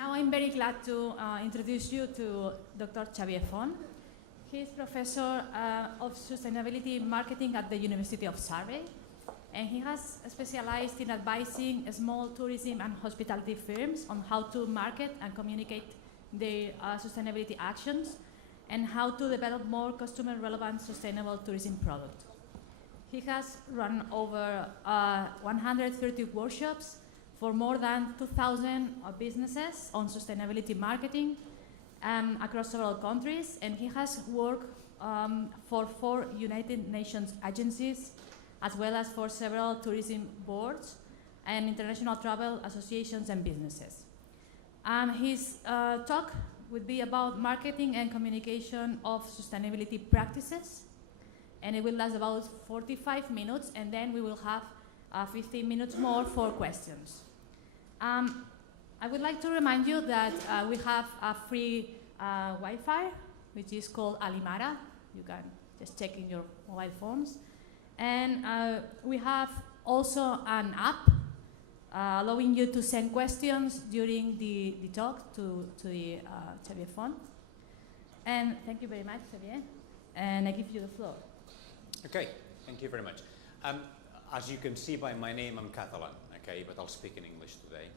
Now I'm very glad to introduce you to Dr. Xavier. He is Professor of Sustainability Marketing at the University of Surrey, and he has specialized in advising small tourism and hospitality firms on how to market and communicate their sustainability actions and how to develop more customer-relevant sustainable tourism products. He has run over 130 workshops for more than 2,000 businesses on sustainability marketing across several countries, and he has worked for 4 United Nations agencies, as well as for several tourism boards and international travel associations and businesses. His talk would be about marketing and communication of sustainability practices, and it will last about 45 minutes, and then we will have 15 minutes more for questions. I would like to remind you that we have a free Wi-Fi, which is called Alimara. You can just check in your mobile phones. And we have also an app allowing you to send questions during the talk to the Xavier phone. And thank you very much, Xavier. And I give you the floor. Okay, thank you very much. As you can see by my name, I'm Catalan, okay, but I'll speak in English today.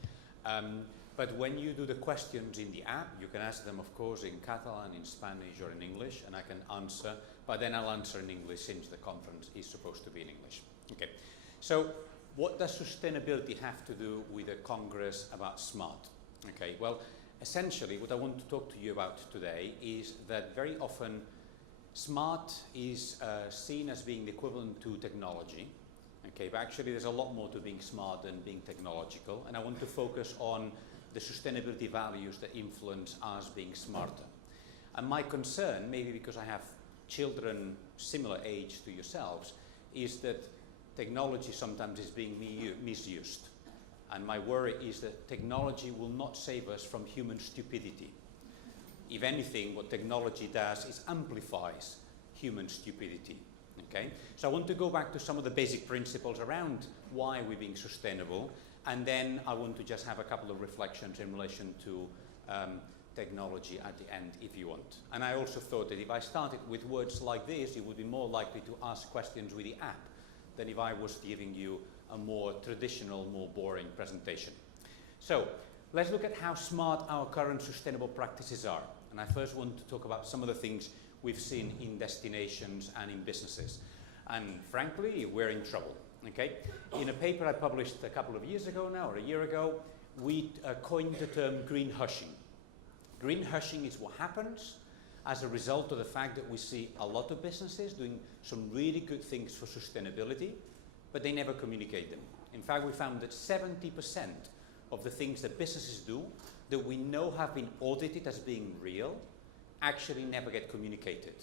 But when you do the questions in the app, you can ask them, of course, in Catalan, in Spanish, or in English, and I can answer, but then I'll answer in English since the conference is supposed to be in English. Okay, so what does sustainability have to do with a Congress about smart? Okay, well, essentially, what I want to talk to you about today is that very often smart is seen as being the equivalent to technology. Okay, but actually there's a lot more to being smart than being technological, and I want to focus on the sustainability values that influence us being smarter. And my concern, maybe because I have children similar age to yourselves, is that technology sometimes is being misused. And my worry is that technology will not save us from human stupidity. If anything, what technology does is amplifies human stupidity. Okay? So I want to go back to some of the basic principles around why we're being sustainable, and then I want to just have a couple of reflections in relation to technology at the end, if you want. And I also thought that if I started with words like this, you would be more likely to ask questions with the app than if I was giving you a more traditional, more boring presentation. So let's look at how smart our current sustainable practices are. And I first want to talk about some of the things we've seen in destinations and in businesses. And frankly, we're in trouble, okay? In a paper I published a couple of years ago now, or a year ago, we coined the term green hushing. Green hushing is what happens as a result of the fact that we see a lot of businesses doing some really good things for sustainability, but they never communicate them. In fact, we found that 70% of the things that businesses do that we know have been audited as being real actually never get communicated,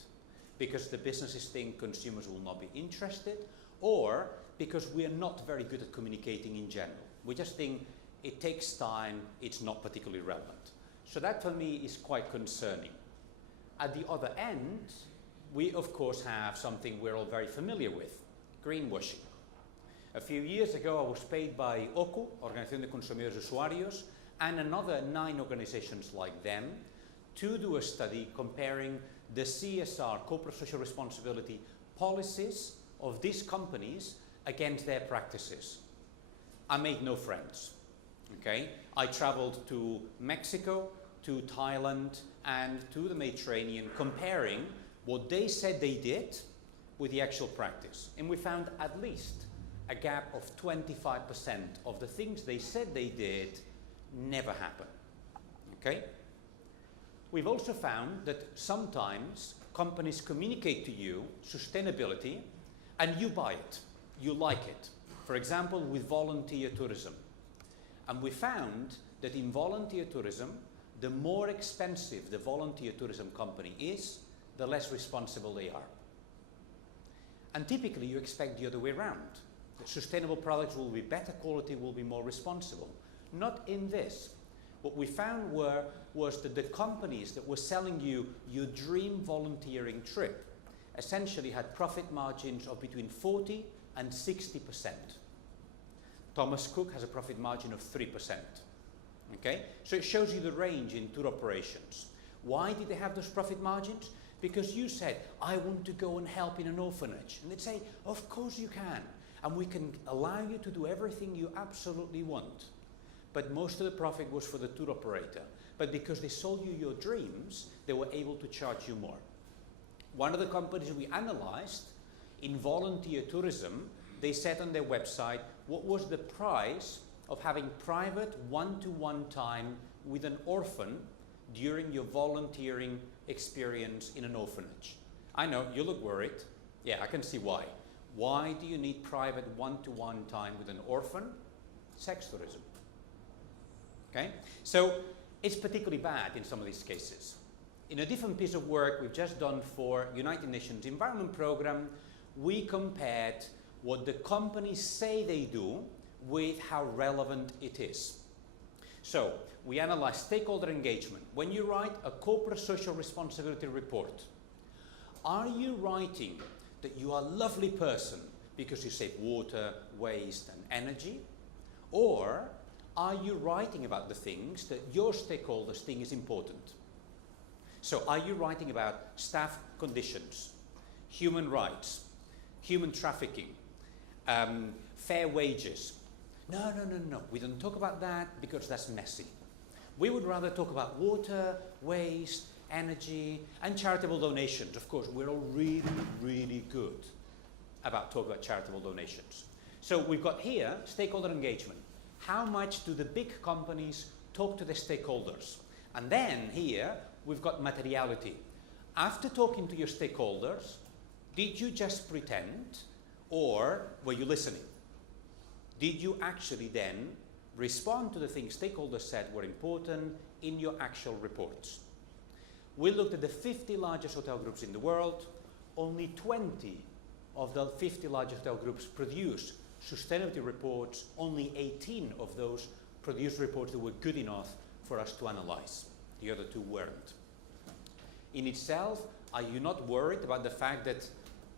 because the businesses think consumers will not be interested, or because we are not very good at communicating in general. We just think it takes time, it's not particularly relevant. So that for me is quite concerning. At the other end, we of course have something we're all very familiar with, greenwashing. A few years ago I was paid by OCU, Organización de Consumidores Usuarios, and another 9 organizations like them to do a study comparing the CSR, corporate social responsibility policies of these companies against their practices. I made no friends, okay? I traveled to Mexico, to Thailand, and to the Mediterranean, comparing what they said they did with the actual practice. And we found at least a gap of 25% of the things they said they did never happen, okay? We've also found that sometimes companies communicate to you sustainability and you buy it, you like it. For example, with volunteer tourism. And we found that in volunteer tourism, the more expensive the volunteer tourism company is, the less responsible they are. And typically you expect the other way around. That sustainable products will be better quality, will be more responsible. Not in this. What we found was that the companies that were selling you your dream volunteering trip essentially had profit margins of between 40 and 60%. Thomas Cook has a profit margin of 3%. Okay? So it shows you the range in tour operations. Why did they have those profit margins? Because you said, I want to go and help in an orphanage. And they'd say, of course you can. And we can allow you to do everything you absolutely want. But most of the profit was for the tour operator. But because they sold you your dreams, they were able to charge you more. One of the companies we analyzed in volunteer tourism, they said on their website what was the price of having private one-to-one time with an orphan during your volunteering experience in an orphanage. I know, you look worried. Yeah, I can see why. Why do you need private one-to-one time with an orphan? Sex tourism. Okay? So it's particularly bad in some of these cases. In a different piece of work we've just done for United Nations Environment Programme, we compared what the companies say they do with how relevant it is. So we analyze stakeholder engagement. When you write a corporate social responsibility report, are you writing that you are a lovely person because you save water, waste and energy? Or are you writing about the things that your stakeholders think is important? So are you writing about staff conditions, human rights, human trafficking, fair wages? No. We don't talk about that because that's messy. We would rather talk about water, waste, energy, and charitable donations. Of course, we're all really, really good about talking about charitable donations. So we've got here stakeholder engagement. How much do the big companies talk to the stakeholders? And then here, we've got materiality. After talking to your stakeholders, did you just pretend, or were you listening? Did you actually then respond to the things stakeholders said were important in your actual reports? We looked at the 50 largest hotel groups in the world. Only 20 of the 50 largest hotel groups produce sustainability reports. Only 18 of those produced reports that were good enough for us to analyze. The other two weren't. In itself, are you not worried about the fact that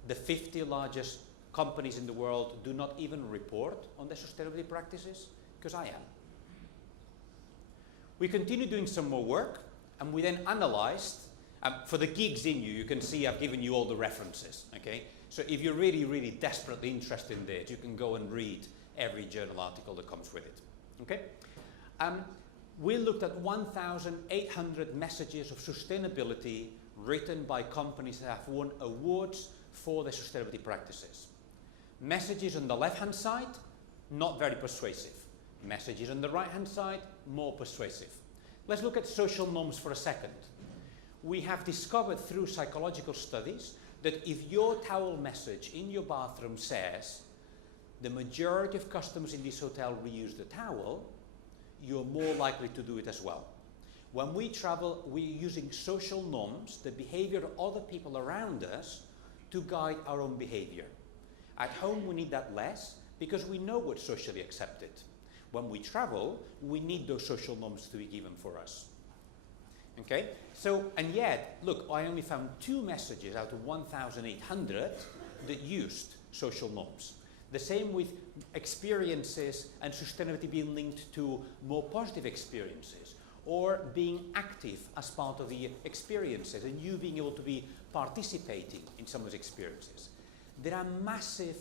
the 50 largest companies in the world do not even report on their sustainability practices? Because I am. We continued doing some more work, and we then analyzed. For the geeks in you, you can see I've given you all the references. Okay, so if you're really, really desperately interested in this, you can go and read every journal article that comes with it. Okay, we looked at 1,800 messages of sustainability written by companies that have won awards for their sustainability practices. Messages on the left-hand side, not very persuasive. Messages on the right-hand side, more persuasive. Let's look at social norms for a second. We have discovered through psychological studies that if your towel message in your bathroom says the majority of customers in this hotel reuse the towel, you're more likely to do it as well. When we travel, we're using social norms, the behavior of other people around us, to guide our own behavior. At home, we need that less because we know what's socially accepted. When we travel, we need those social norms to be given for us. Okay? So, and yet, look, I only found 2 messages out of 1,800 that used social norms. The same with experiences and sustainability being linked to more positive experiences, or being active as part of the experiences, and you being able to be participating in some of those experiences. There are massive,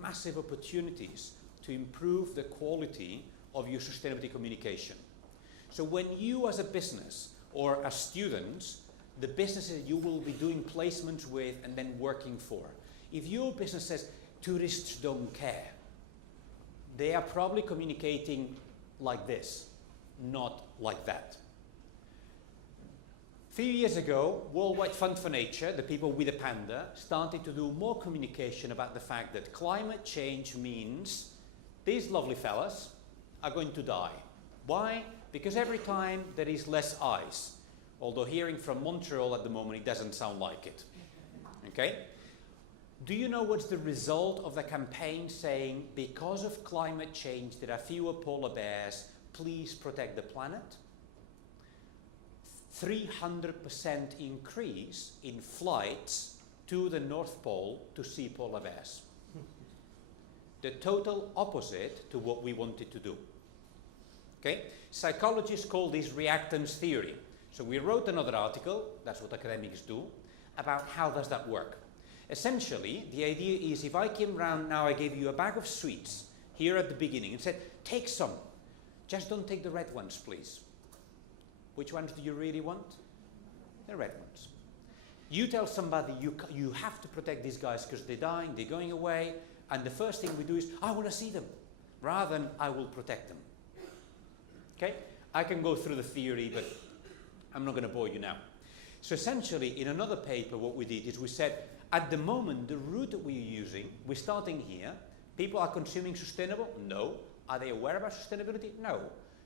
massive opportunities to improve the quality of your sustainability communication. So when you as a business or as students, the businesses you will be doing placements with and then working for, if your business says tourists don't care, they are probably communicating like this, not like that. A few years ago, Worldwide Fund for Nature, the people with the panda, started to do more communication about the fact that climate change means these lovely fellas are going to die. Why? Because every time there is less ice. Although hearing from Montreal at the moment, it doesn't sound like it. Okay? Do you know what's the result of the campaign saying, because of climate change, there are fewer polar bears, please protect the planet? 300% increase in flights to the North Pole to see polar bears. The total opposite to what we wanted to do. Okay? Psychologists call this reactance theory. So we wrote another article, that's what academics do, about how does that work. Essentially, the idea is if I came round now, I gave you a bag of sweets here at the beginning and said, take some. Just don't take the red ones, please. Which ones do you really want? The red ones. You tell somebody you have to protect these guys because they're dying, they're going away, and the first thing we do is, I want to see them, rather than I will protect them. Okay? I can go through the theory, but I'm not going to bore you now. So essentially, in another paper, what we did is we said, at the moment, the route that we're using, we're starting here. People are consuming sustainable? No. Are they aware about sustainability? No.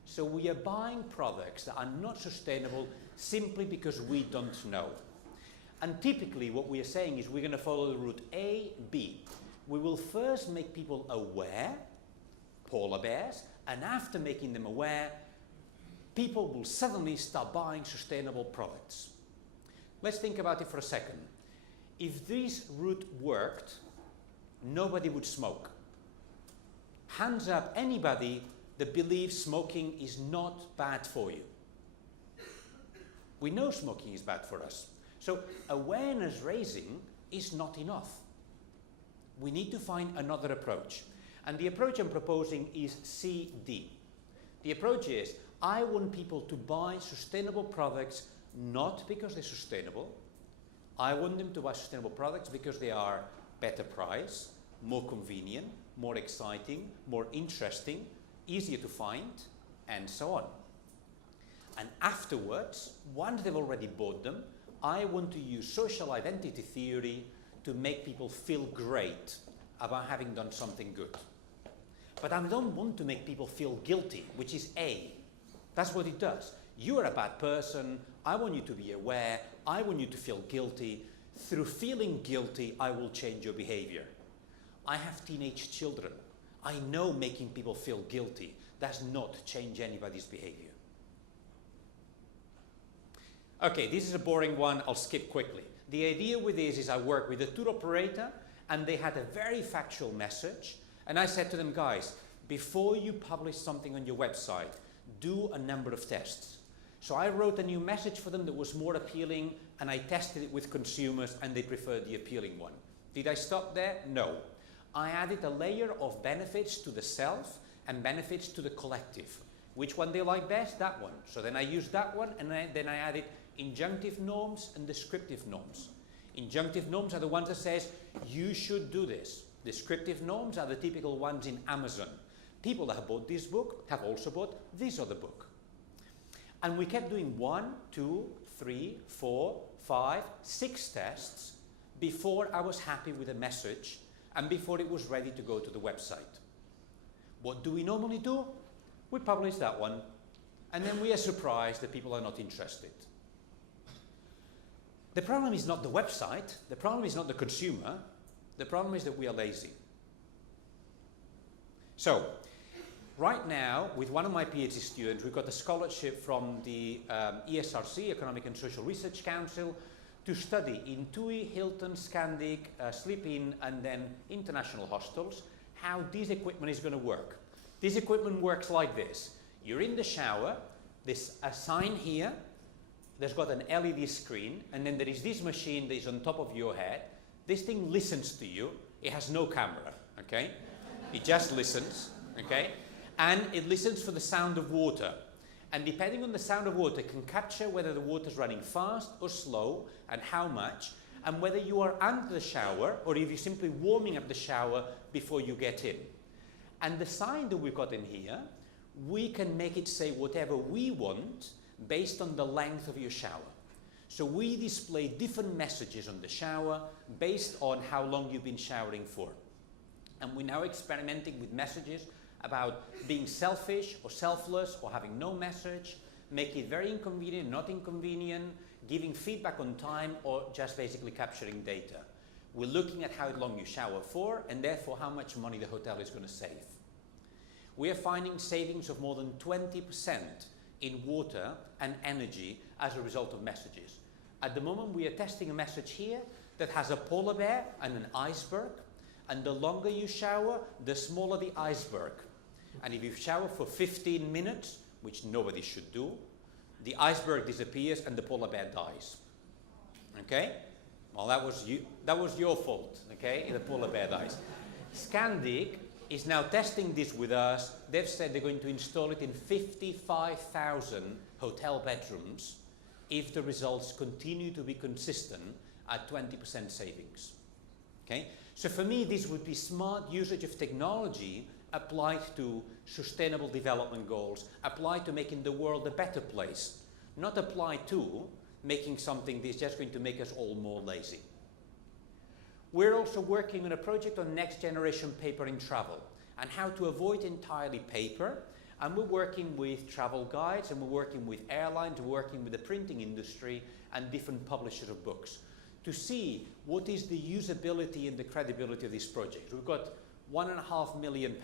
So we are buying products that are not sustainable simply because we don't know. And typically, what we are saying is we're going to follow the route A, B. We will first make people aware, polar bears, and after making them aware, people will suddenly start buying sustainable products. Let's think about it for a second. If this route worked, nobody would smoke. Hands up anybody that believes smoking is not bad for you. We know smoking is bad for us. So awareness raising is not enough. We need to find another approach. And the approach I'm proposing is CD. The approach is, I want people to buy sustainable products not because they're sustainable. I want them to buy sustainable products because they are better price, more convenient, more exciting, more interesting, easier to find, and so on. And afterwards, once they've already bought them, I want to use social identity theory to make people feel great about having done something good. But I don't want to make people feel guilty, which is A. That's what it does. You are a bad person. I want you to be aware. I want you to feel guilty. Through feeling guilty, I will change your behavior. I have teenage children. I know making people feel guilty does not change anybody's behavior. Okay, this is a boring one. I'll skip quickly. The idea with this is I work with a tour operator, and they had a very factual message. And I said to them, guys, before you publish something on your website, do a number of tests. So I wrote a new message for them that was more appealing, and I tested it with consumers, and they preferred the appealing one. Did I stop there? No. I added a layer of benefits to the self and benefits to the collective. Which one they like best? That one. So then I used that one, and then I added injunctive norms and descriptive norms. Injunctive norms are the ones that says, you should do this. Descriptive norms are the typical ones in Amazon. People that have bought this book have also bought this other book. And we kept doing 1, 2, 3, 4, 5, 6 tests before I was happy with the message and before it was ready to go to the website. What do we normally do? We publish that one, and then we are surprised that people are not interested. The problem is not the website, the problem is not the consumer, the problem is that we are lazy. So, right now, with one of my PhD students, we've got a scholarship from the ESRC, Economic and Social Research Council, to study in TUI, Hilton, Scandic, Sleep Inn, and then international hostels, how this equipment is going to work. This equipment works like this. You're in the shower, there's a sign here, there's got an LED screen, and then there is this machine that is on top of your head. This thing listens to you. It has no camera, okay? It just listens, okay? And it listens for the sound of water. And depending on the sound of water, it can capture whether the water is running fast or slow, and how much, and whether you are under the shower, or if you're simply warming up the shower before you get in. And the sign that we've got in here, we can make it say whatever we want based on the length of your shower. So we display different messages on the shower based on how long you've been showering for. And we're now experimenting with messages about being selfish or selfless or having no message, make it very inconvenient, not inconvenient, giving feedback on time, or just basically capturing data. We're looking at how long you shower for, and therefore how much money the hotel is going to save. We are finding savings of more than 20% in water and energy as a result of messages. At the moment, we are testing a message here that has a polar bear and an iceberg, and the longer you shower, the smaller the iceberg. And if you shower for 15 minutes, which nobody should do, the iceberg disappears and the polar bear dies. Okay? Well, that was your fault, okay? The polar bear dies. Scandic is now testing this with us. They've said they're going to install it in 55,000 hotel bedrooms if the results continue to be consistent at 20% savings. Okay? So for me, this would be smart usage of technology applied to sustainable development goals, applied to making the world a better place, not applied to making something that's just going to make us all more lazy. We're also working on a project on next generation paper in travel and how to avoid entirely paper. And we're working with travel guides, and we're working with airlines, we're working with the printing industry and different publishers of books to see what is the usability and the credibility of this project. We've got £1.5 million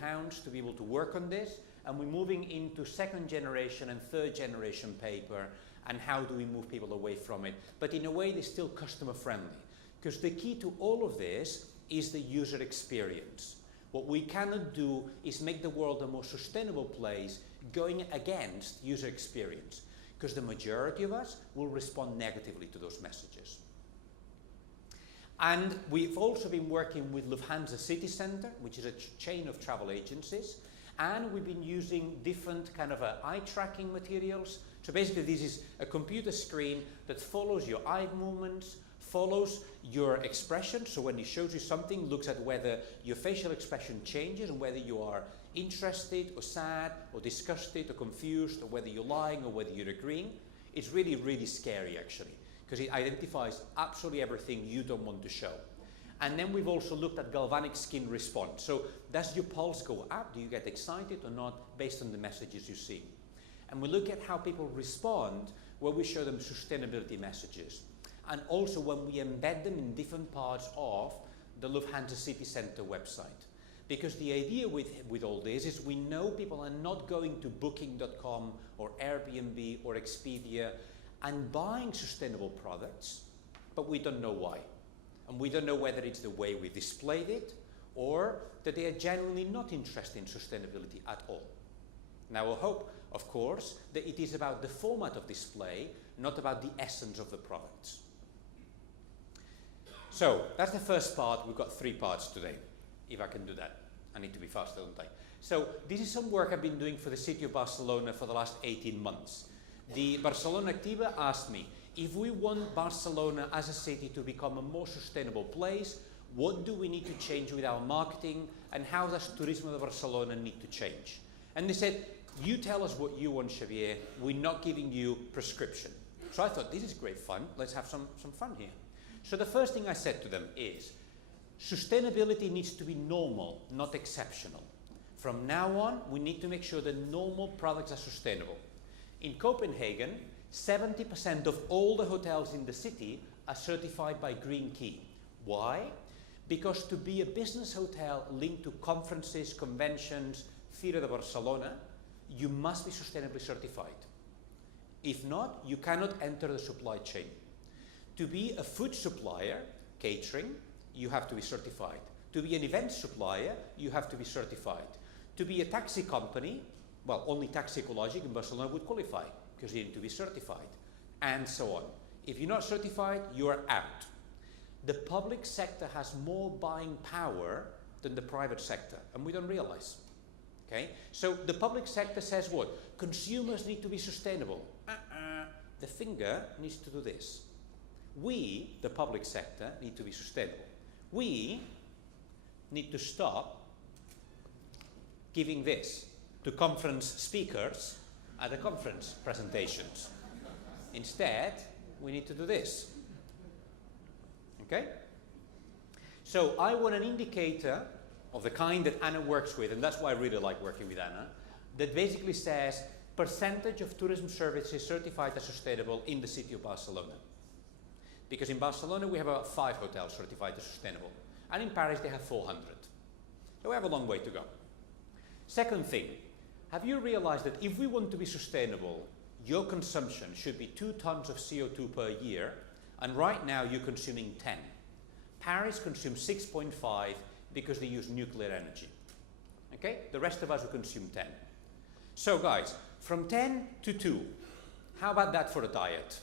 to be able to work on this, and we're moving into second generation and third generation paper, and how do we move people away from it, but in a way that's still customer friendly. Because the key to all of this is the user experience. What we cannot do is make the world a more sustainable place going against user experience, because the majority of us will respond negatively to those messages. And we've also been working with Lufthansa City Center, which is a chain of travel agencies, and we've been using different kind of eye tracking materials. So basically this is a computer screen that follows your eye movements, follows your expression. So when it shows you something, looks at whether your facial expression changes and whether you are interested or sad or disgusted or confused, or whether you're lying or whether you're agreeing. It's really, really scary actually, because it identifies absolutely everything you don't want to show. And then we've also looked at galvanic skin response. So does your pulse go up? Do you get excited or not based on the messages you see? And we look at how people respond where we show them sustainability messages. And also when we embed them in different parts of the Lufthansa City Center website. Because the idea with all this is we know people are not going to Booking.com or Airbnb or Expedia and buying sustainable products, but we don't know why. And we don't know whether it's the way we displayed it or that they are genuinely not interested in sustainability at all. Now I hope, of course, that it is about the format of display, not about the essence of the products. So that's the first part. We've got 3 parts today, if I can do that. I need to be faster, don't I? So this is some work I've been doing for the city of Barcelona for the last 18 months. The Barcelona Activa asked me, if we want Barcelona as a city to become a more sustainable place, what do we need to change with our marketing, and how does Turismo de Barcelona need to change? And they said, you tell us what you want, Xavier. We're not giving you prescription. So I thought, this is great fun. Let's have some fun here. So the first thing I said to them is, sustainability needs to be normal, not exceptional. From now on, we need to make sure that normal products are sustainable. In Copenhagen, 70% of all the hotels in the city are certified by Green Key. Why? Because to be a business hotel linked to conferences, conventions, Fira de Barcelona, you must be sustainably certified. If not, you cannot enter the supply chain. To be a food supplier, catering, you have to be certified. To be an event supplier, you have to be certified. To be a taxi company, well, only Taxi Ecologic in Barcelona would qualify, because you need to be certified, and so on. If you're not certified, you are out. The public sector has more buying power than the private sector, and we don't realize. Okay? So the public sector says what? Consumers need to be sustainable. The finger needs to do this. We, the public sector, need to be sustainable. We need to stop giving this to conference speakers at the conference presentations. Instead, we need to do this. Okay? So I want an indicator of the kind that Anna works with, and that's why I really like working with Anna, that basically says percentage of tourism services certified as sustainable in the city of Barcelona. Because in Barcelona we have about 5 hotels certified as sustainable, and in Paris they have 400. So we have a long way to go. Second thing, have you realized that if we want to be sustainable, your consumption should be 2 tons of CO2 per year, and right now you're consuming 10. Paris consumes 6.5 because they use nuclear energy. Okay? The rest of us will consume 10. So guys, from 10 to 2, how about that for a diet?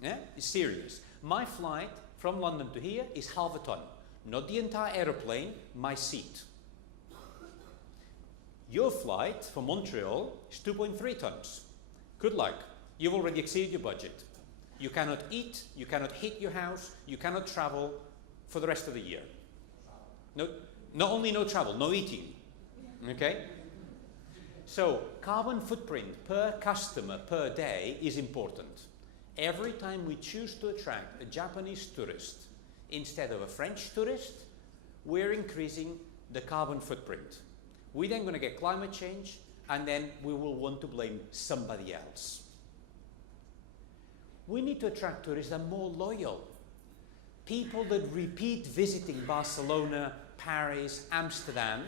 Yeah, it's serious. My flight from London to here is half a ton. Not the entire aeroplane, my seat. Your flight from Montreal is 2.3 tons. Good luck. You've already exceeded your budget. You cannot eat, you cannot heat your house, you cannot travel for the rest of the year. No, not only no travel, no eating. Okay? So, carbon footprint per customer per day is important. Every time we choose to attract a Japanese tourist instead of a French tourist, we're increasing the carbon footprint. We're then going to get climate change, and then we will want to blame somebody else. We need to attract tourists that are more loyal. People that repeat visiting Barcelona, Paris, Amsterdam,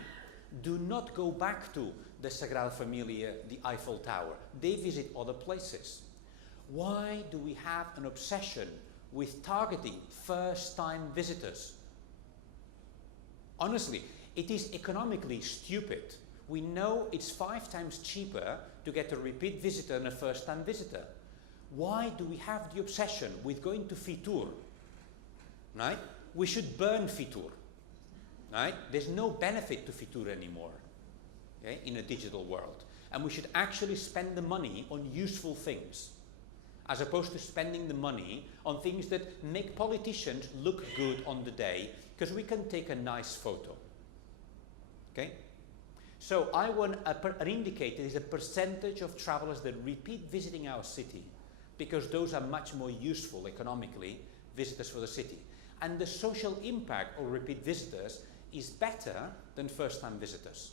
do not go back to the Sagrada Familia, the Eiffel Tower. They visit other places. Why do we have an obsession with targeting first-time visitors? Honestly, it is economically stupid. We know it's 5 times cheaper to get a repeat visitor than a first-time visitor. Why do we have the obsession with going to Fitur? Right? We should burn Fitur. Right? There's no benefit to Fitur anymore, okay, in a digital world. And we should actually spend the money on useful things, as opposed to spending the money on things that make politicians look good on the day, because we can take a nice photo. Okay? So I want an indicator is a percentage of travelers that repeat visiting our city, because those are much more useful economically, visitors for the city. And the social impact of repeat visitors is better than first-time visitors.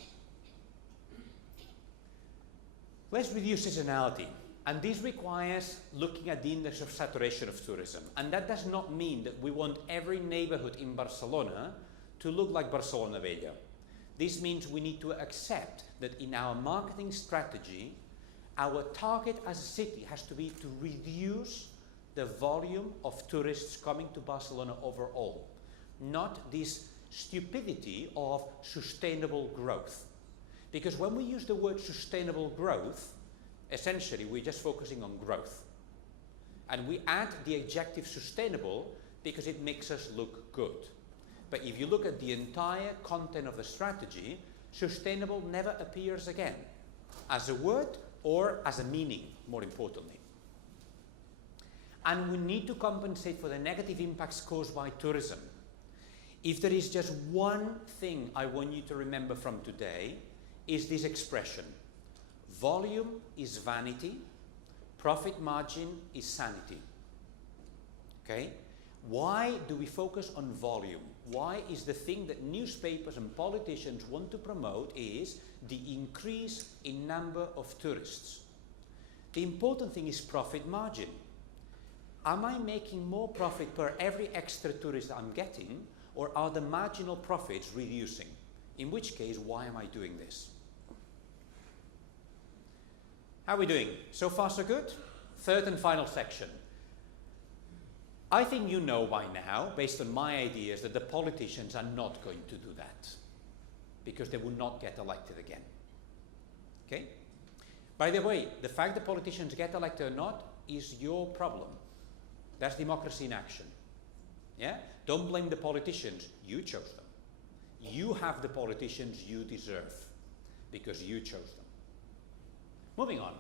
Let's reduce seasonality. And this requires looking at the index of saturation of tourism. And that does not mean that we want every neighborhood in Barcelona to look like Barcelona Vella. This means we need to accept that in our marketing strategy, our target as a city has to be to reduce the volume of tourists coming to Barcelona overall, not this stupidity of sustainable growth. Because when we use the word sustainable growth, essentially we're just focusing on growth. And we add the adjective sustainable because it makes us look good. But if you look at the entire content of the strategy, sustainable never appears again as a word or as a meaning, more importantly. And we need to compensate for the negative impacts caused by tourism. If there is just one thing I want you to remember from today, is this expression: volume is vanity, profit margin is sanity. Okay? Why do we focus on volume? Why is the thing that newspapers and politicians want to promote is the increase in number of tourists? The important thing is profit margin. Am I making more profit per every extra tourist I'm getting, or are the marginal profits reducing? In which case, why am I doing this? How are we doing? So far, so good? Third and final section. I think you know by now, based on my ideas, that the politicians are not going to do that, because they will not get elected again. Okay? By the way, the fact that politicians get elected or not is your problem. That's democracy in action. Yeah? Don't blame the politicians. You chose them. You have the politicians you deserve, because you chose them. Moving on.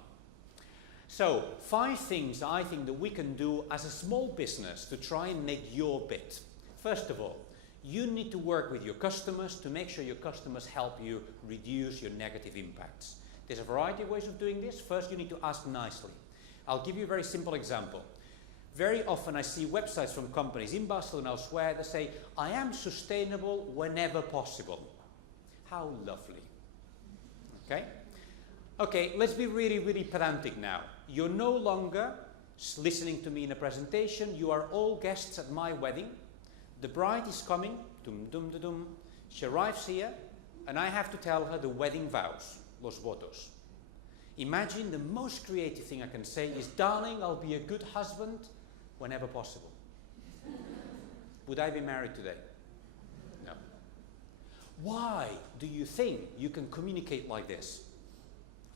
So, 5 things I think that we can do as a small business to try and make your bit. First of all, you need to work with your customers to make sure your customers help you reduce your negative impacts. There's a variety of ways of doing this. First, you need to ask nicely. I'll give you a very simple example. Very often I see websites from companies in Barcelona and elsewhere that say, I am sustainable whenever possible. How lovely. Okay? Okay, let's be really, really pedantic now. You're no longer listening to me in a presentation. You are all guests at my wedding. The bride is coming. Dum, dum, dum, dum. She arrives here, and I have to tell her the wedding vows, los votos. Imagine the most creative thing I can say is, darling, I'll be a good husband whenever possible. Would I be married today? No. Why do you think you can communicate like this?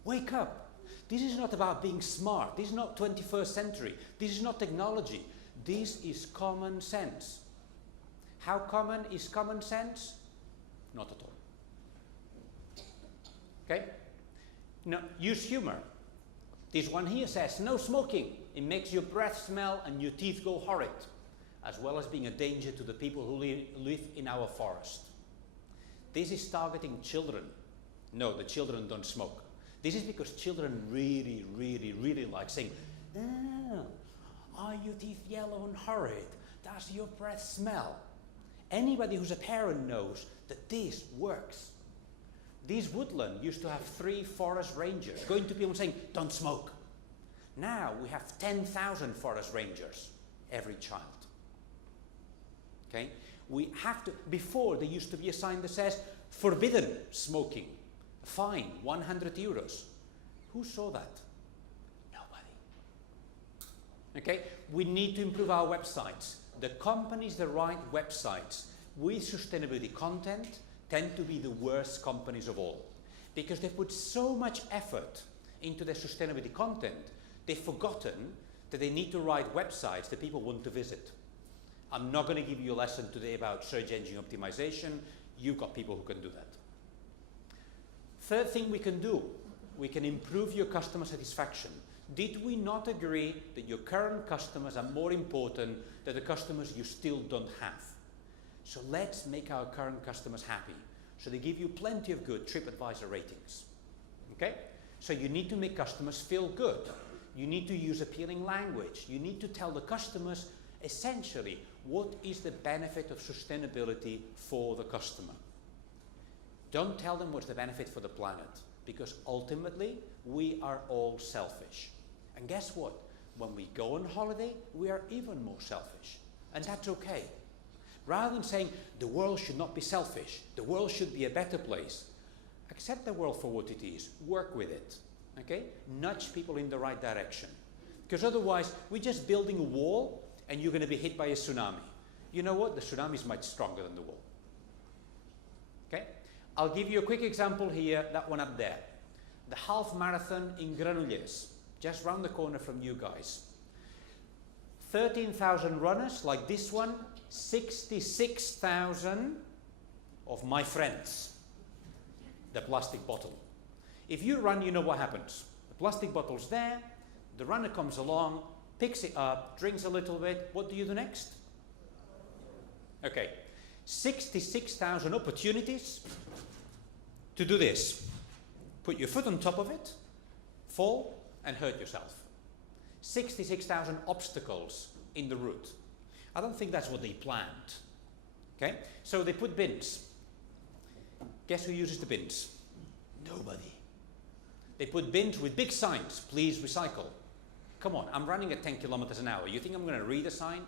Wake up. This is not about being smart. This is not 21st century. This is not technology. This is common sense. How common is common sense? Not at all. Okay? Now, use humor. This one here says, no smoking. It makes your breath smell and your teeth go horrid, as well as being a danger to the people who live in our forest. This is targeting children. No, the children don't smoke. This is because children really, really, really like saying, oh, are your teeth yellow and horrid? Does your breath smell? Anybody who's a parent knows that this works. This woodland used to have 3 forest rangers going to people saying, don't smoke. Now we have 10,000 forest rangers, every child. Okay? We have to, before there used to be a sign that says, forbidden smoking, fine, 100 euros. Who saw that? Nobody. Okay? We need to improve our websites. The companies that write websites with sustainability content tend to be the worst companies of all, because they've put so much effort into their sustainability content, they've forgotten that they need to write websites that people want to visit. I'm not going to give you a lesson today about search engine optimization. You've got people who can do that. Third thing we can do, we can improve your customer satisfaction. Did we not agree that your current customers are more important than the customers you still don't have? So let's make our current customers happy, so they give you plenty of good TripAdvisor ratings. Okay? So you need to make customers feel good. You need to use appealing language. You need to tell the customers essentially what is the benefit of sustainability for the customer. Don't tell them what's the benefit for the planet, because ultimately we are all selfish. And guess what? When we go on holiday, we are even more selfish. And that's okay. Rather than saying the world should not be selfish, the world should be a better place, accept the world for what it is, work with it, okay? Nudge people in the right direction. Because otherwise, we're just building a wall and you're going to be hit by a tsunami. You know what? The tsunami is much stronger than the wall. Okay? I'll give you a quick example here, that one up there. The half marathon in Granollers, just round the corner from you guys. 13,000 runners like this one, 66,000 of my friends. The plastic bottle. If you run, you know what happens. The plastic bottle's there, the runner comes along, picks it up, drinks a little bit. What do you do next? Okay, 66,000 opportunities to do this. Put your foot on top of it, fall, and hurt yourself. 66,000 obstacles in the route. I don't think that's what they planned. Okay, so they put bins. Guess who uses the bins? Nobody. They put bins with big signs, please recycle. Come on, I'm running at 10 kilometers an hour. You think I'm going to read a sign?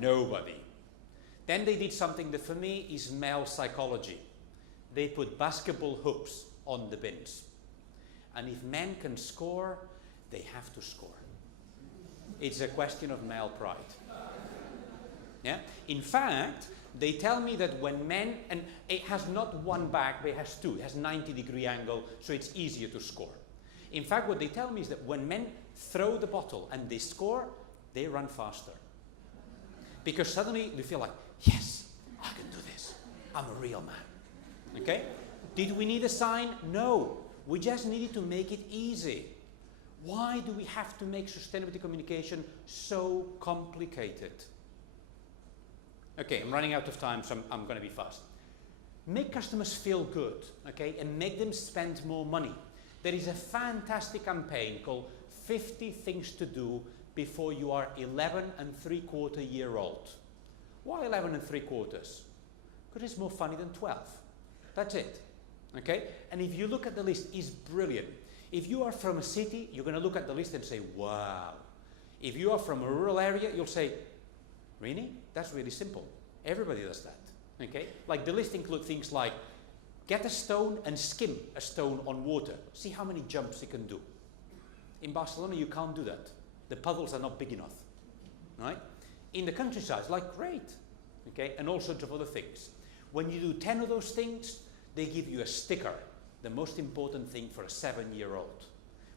Nobody. Then they did something that for me is male psychology. They put basketball hoops on the bins. And if men can score, they have to score. It's a question of male pride. Yeah? In fact, they tell me that when men, and it has not one back, but it has two. It has 90-degree angle, so it's easier to score. In fact, what they tell me is that when men throw the bottle and they score, they run faster. Because suddenly they feel like, yes, I can do this. I'm a real man. Okay? Did we need a sign? No. We just needed to make it easy. Why do we have to make sustainability communication so complicated? Okay, I'm running out of time, so I'm going to be fast. Make customers feel good, okay, and make them spend more money. There is a fantastic campaign called 50 Things to Do Before You Are 11 3/4 year old. Why 11 3/4? Because it's more funny than 12. That's it, okay? And if you look at the list, it's brilliant. If you are from a city, you're going to look at the list and say, wow. If you are from a rural area, you'll say, really? That's really simple. Everybody does that, okay? Like the list includes things like, get a stone and skim a stone on water. See how many jumps you can do. In Barcelona, you can't do that. The puddles are not big enough, right? In the countryside, it's like, great, okay? And all sorts of other things. When you do 10 of those things, they give you a sticker. the most important thing for a 7-year-old.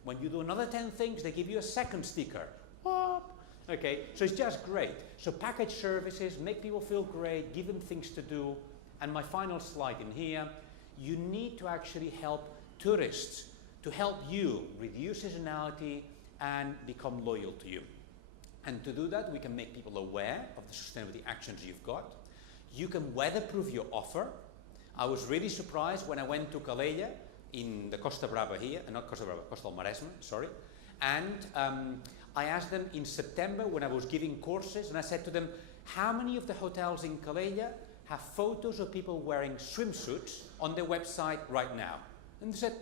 When you do another 10 things, they give you a second sticker. What? Okay, so it's just great. So package services, make people feel great, give them things to do. And my final slide in here, you need to actually help tourists to help you reduce seasonality and become loyal to you. And to do that, we can make people aware of the sustainability actions you've got. You can weatherproof your offer. I was really surprised when I went to Calella in the Costa Brava here, not Costa Brava, Costa del Maresme, sorry. And I asked them in September when I was giving courses, and I said to them, how many of the hotels in Calella have photos of people wearing swimsuits on their website right now? And they said,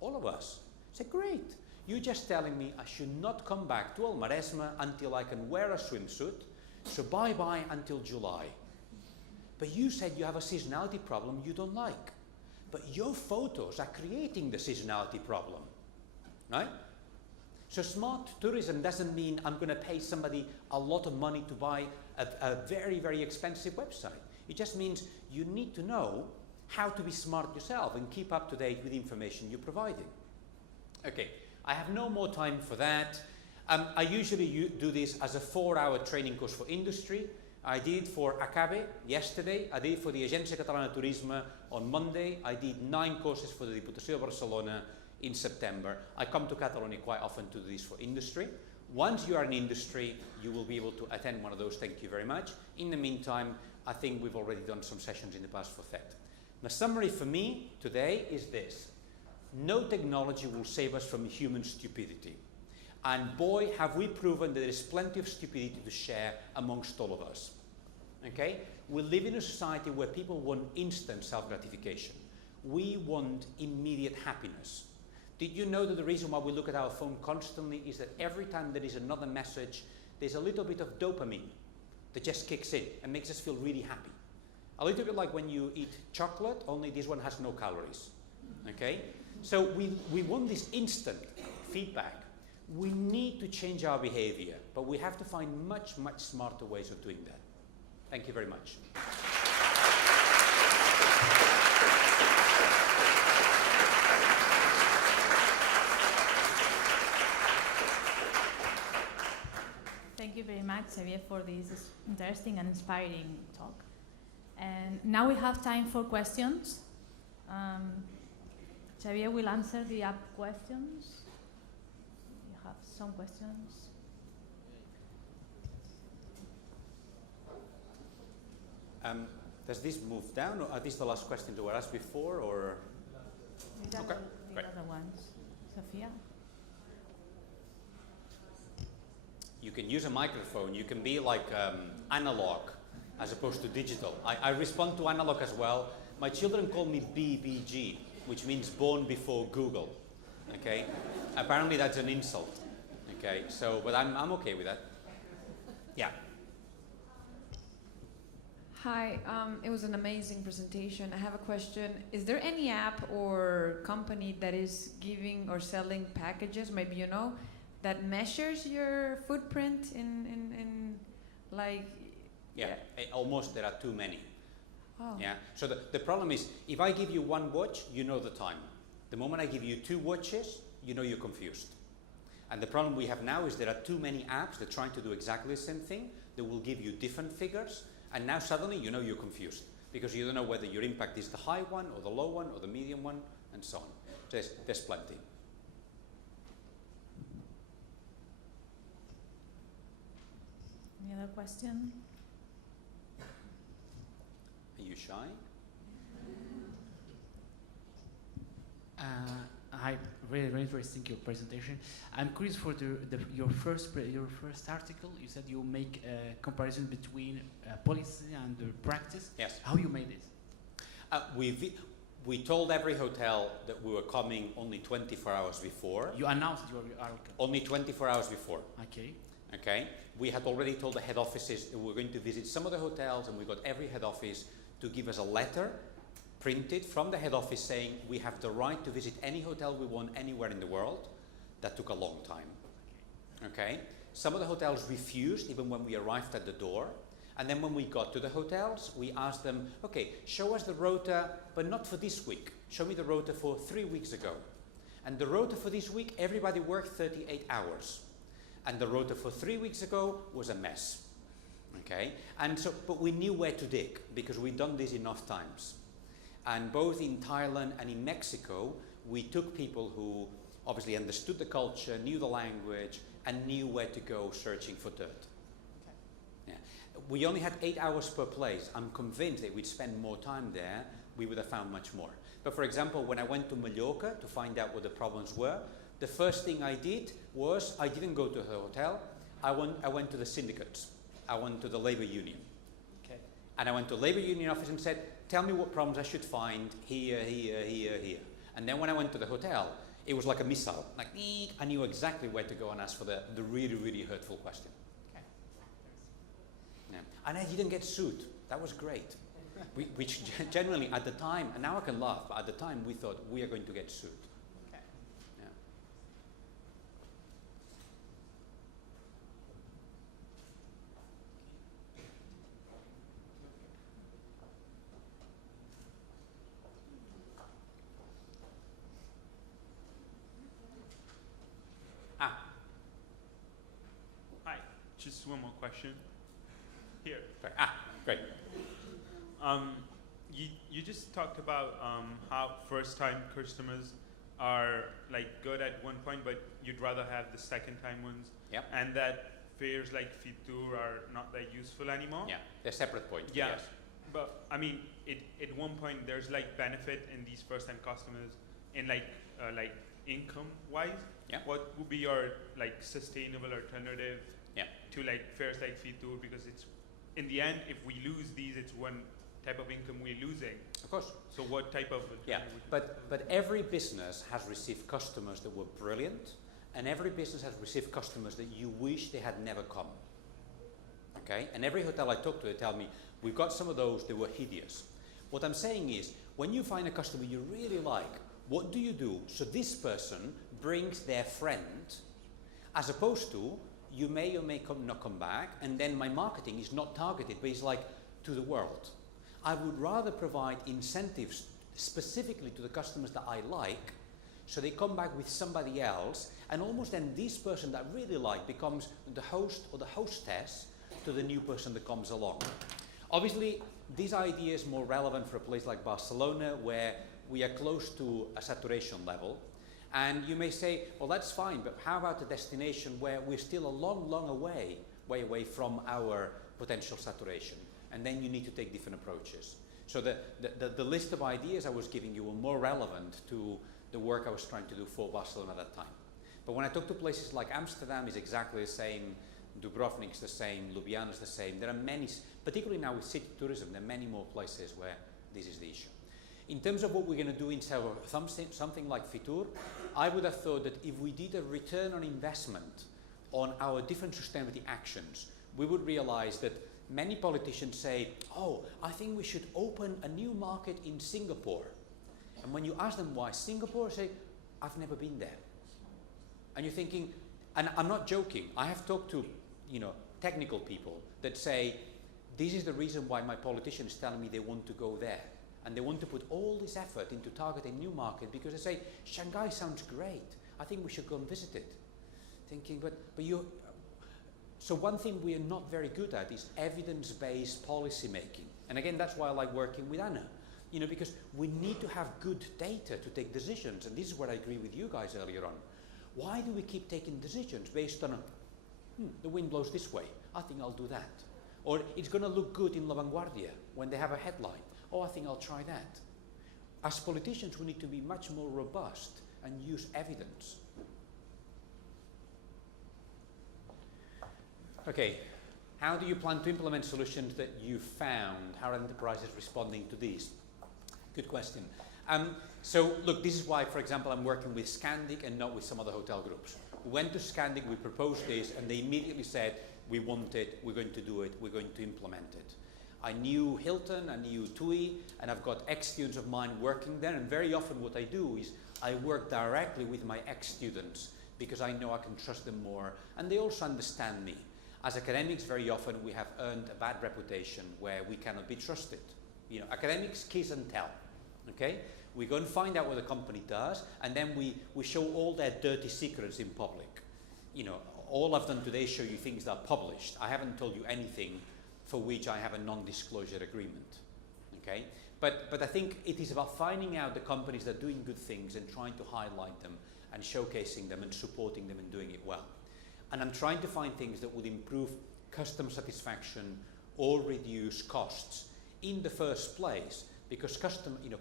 all of us. I said, great. You're just telling me I should not come back to El Maresme until I can wear a swimsuit, so bye-bye until July. But you said you have a seasonality problem you don't like. But your photos are creating the seasonality problem, right? So smart tourism doesn't mean I'm going to pay somebody a lot of money to buy a very, very expensive website. It just means you need to know how to be smart yourself and keep up to date with the information you're providing. Okay, I have no more time for that. I usually do this as a 4-hour training course for industry. I did it for ACABE yesterday. I did it for the Agència Catalana de Turisme on Monday. I did 9 courses for the Diputació de Barcelona in September. I come to Catalonia quite often to do this for industry. Once you are in industry, you will be able to attend one of those. Thank you very much. In the meantime, I think we've already done some sessions in the past for CETT. The summary for me today is this. No technology will save us from human stupidity. And boy, have we proven that there is plenty of stupidity to share amongst all of us. Okay? We live in a society where people want instant self-gratification. We want immediate happiness. Did you know that the reason why we look at our phone constantly is that every time there is another message, there's a little bit of dopamine that just kicks in and makes us feel really happy. A little bit like when you eat chocolate, only this one has no calories. Okay? So we want this instant feedback. We need to change our behavior, but we have to find much, much smarter ways of doing that. Thank you very much. Thank you very much, Xavier, for this interesting and inspiring talk. And now we have time for questions. Xavier will answer the app questions. You have some questions. Does this move down, or are these the last questions that were asked before, or? These are Okay, the great. other ones. Sophia? You can use a microphone. You can be like analog as opposed to digital. I respond to analog as well. My children call me BBG, which means born before Google. Okay? Apparently that's an insult. Okay? So, but I'm okay with that. Yeah. Hi, it was an amazing presentation. I have a question. Is there any app or company that is giving or selling packages, maybe you know, that measures your footprint in like... Yeah, almost there are too many. Oh. Yeah. So the problem is, if I give you one watch, you know the time. The moment I give you 2 watches, you know you're confused. And the problem we have now is there are too many apps that are trying to do exactly the same thing that will give you different figures. And now suddenly you know you're confused because you don't know whether your impact is the high one or the low one or the medium one and so on. So there's plenty. Any other question? Are you shy? Hi, very interesting your presentation. I'm curious for your first article. You said you make a comparison between policy and practice. Yes. How you made it? We told every hotel that we were coming only 24 hours before. You announced your article. Only 24 hours before. Okay. Okay. We had already told the head offices that we were going to visit some of the hotels, and we got every head office to give us a letter printed from the head office saying we have the right to visit any hotel we want anywhere in the world. That took a long time. Okay? Some of the hotels refused even when we arrived at the door, And then when we got to the hotels, we asked them, okay, show us the rota, but not for this week. Show me the rota for 3 weeks ago. And the rota for this week, everybody worked 38 hours. And the rota for 3 weeks ago was a mess. Okay? And so, but we knew where to dig because we'd done this enough times. And both in Thailand and in Mexico, we took people who obviously understood the culture, knew the language, and knew where to go searching for dirt. Yeah. We only had 8 hours per place. I'm convinced that we'd spend more time there, we would have found much more. But for example, when I went to Mallorca to find out what the problems were, the first thing I did was I didn't go to the hotel. I went to the syndicates. I went to the labor union. Okay. And I went to the labor union office and said, tell me what problems I should find here, here, here, here. And then when I went to the hotel, it was like a missile. Like, I knew exactly where to go and ask for the really, really hurtful question. Okay. Yeah. And I didn't get sued. That was great. Which generally at the time, and now I can laugh, but at the time we thought we are going to get sued. Okay. Yeah. Hi, just one more question. Here. Sorry. Great. You just talked about how first-time customers are like good at one point, but you'd rather have the second-time ones. Yep. And that fares like Fitur are not that useful anymore. Yeah, they're separate points. Yeah. Yes. But I mean, at one point there's like benefit in these first-time customers in like income-wise. Yeah. What would be your like sustainable alternative Yeah. to like fares like Fitur? Because it's in the end, if we lose these, it's one type of income we're losing. Of course. So what type of Yeah, but every business has received customers that were brilliant, and every business has received customers that you wish they had never come. Okay? And every hotel I talk to, they tell me, we've got some of those that were hideous. What I'm saying is, when you find a customer you really like, what do you do? So this person brings their friend, as opposed to, you may or may not come back, and then my marketing is not targeted, but it's like to the world. I would rather provide incentives specifically to the customers that I like, so they come back with somebody else, and almost then this person that I really like becomes the host or the hostess to the new person that comes along. Obviously, this idea is more relevant for a place like Barcelona, where we are close to a saturation level. And you may say, well, that's fine, but how about a destination where we're still a long, long way away from our potential saturation? And then you need to take different approaches. So the list of ideas I was giving you were more relevant to the work I was trying to do for Barcelona at that time. But when I talk to places like Amsterdam, is exactly the same, Dubrovnik is the same, Ljubljana is the same. There are many, particularly now with city tourism, there are many more places where this is the issue. In terms of what we're going to do instead of something like Fitur, I would have thought that if we did a return on investment on our different sustainability actions, we would realize that many politicians say, oh, I think we should open a new market in Singapore. And when you ask them why Singapore, they say, I've never been there. And you're thinking, and I'm not joking, I have talked to technical people that say, this is the reason why my politician is telling me they want to go there. And they want to put all this effort into targeting a new market because they say, Shanghai sounds great. I think we should go and visit it. Thinking, but you... So one thing we are not very good at is evidence-based policy making. And again, that's why I like working with Anna. Because we need to have good data to take decisions. And this is where I agree with you guys earlier on. Why do we keep taking decisions based on the wind blows this way? I think I'll do that. Or it's going to look good in La Vanguardia when they have a headline. Oh, I think I'll try that. As politicians, we need to be much more robust and use evidence. Okay, how do you plan to implement solutions that you found? How are enterprises responding to these? Good question. So look, this is why, for example, I'm working with Scandic and not with some other hotel groups. We went to Scandic, we proposed this, and they immediately said, we want it, we're going to do it, we're going to implement it. I knew Hilton, I knew TUI, and I've got ex-students of mine working there, and very often what I do is I work directly with my ex-students because I know I can trust them more, and they also understand me. As academics, very often we have earned a bad reputation where we cannot be trusted. You know, academics kiss and tell, okay? We go and find out what the company does, and then we show all their dirty secrets in public. You know, all I've done today is show you things that are published. I haven't told you anything for which I have a non-disclosure agreement, okay? But I think it is about finding out the companies that are doing good things and trying to highlight them and showcasing them and supporting them and doing it well. And I'm trying to find things that would improve customer satisfaction or reduce costs in the first place, because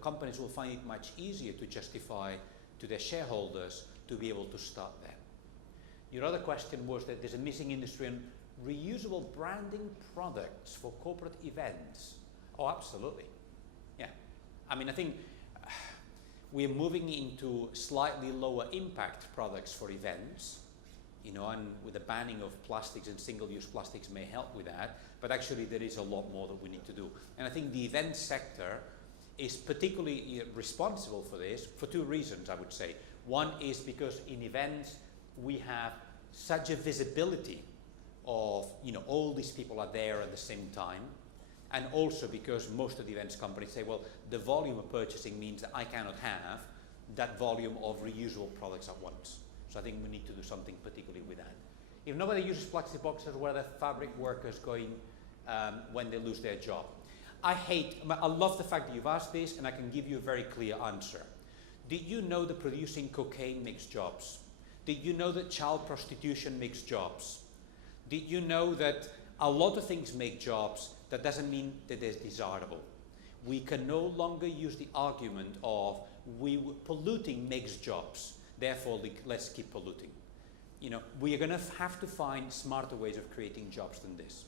companies will find it much easier to justify to their shareholders to be able to start there. Your other question was that there's a missing industry on reusable branding products for corporate events. Oh, absolutely. Yeah. I mean, I think we're moving into slightly lower impact products for events, you know, and with the banning of plastics and single-use plastics may help with that, but actually there is a lot more that we need to do. And I think the event sector is particularly responsible for this for two reasons, I would say. One is because in events we have such a visibility of, you know, all these people are there at the same time, and also because most of the events companies say, well, the volume of purchasing means that I cannot have that volume of reusable products at once. So I think we need to do something particularly with that. If nobody uses plastic boxes, where are the fabric workers going when they lose their job? I love the fact that you've asked this, and I can give you a very clear answer. Did you know that producing cocaine makes jobs? Did you know that child prostitution makes jobs? Did you know that a lot of things make jobs? That doesn't mean that they're desirable. We can no longer use the argument of polluting makes jobs, therefore let's keep polluting. You know, we are going to have to find smarter ways of creating jobs than this.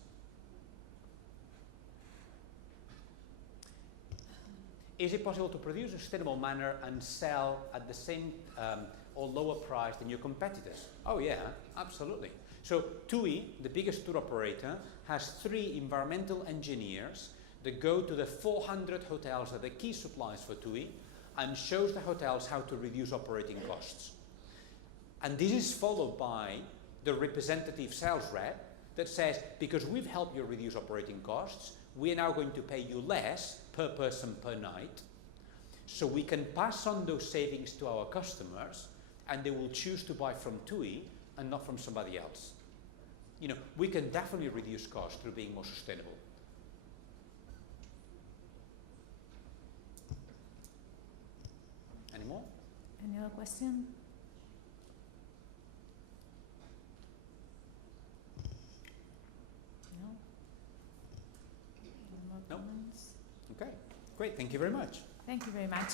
Is it possible to produce in a sustainable manner and sell at the same or lower price than your competitors? Oh yeah, absolutely. So TUI, the biggest tour operator, has 3 environmental engineers that go to the 400 hotels that are key suppliers for TUI and shows the hotels how to reduce operating costs. And this is followed by the representative sales rep that says, because we've helped you reduce operating costs, we are now going to pay you less per person per night, so we can pass on those savings to our customers, and they will choose to buy from TUI and not from somebody else. You know, we can definitely reduce costs through being more sustainable. Any more? Any other question? No? No more No? comments? Okay, great, thank you very much. Thank you very much.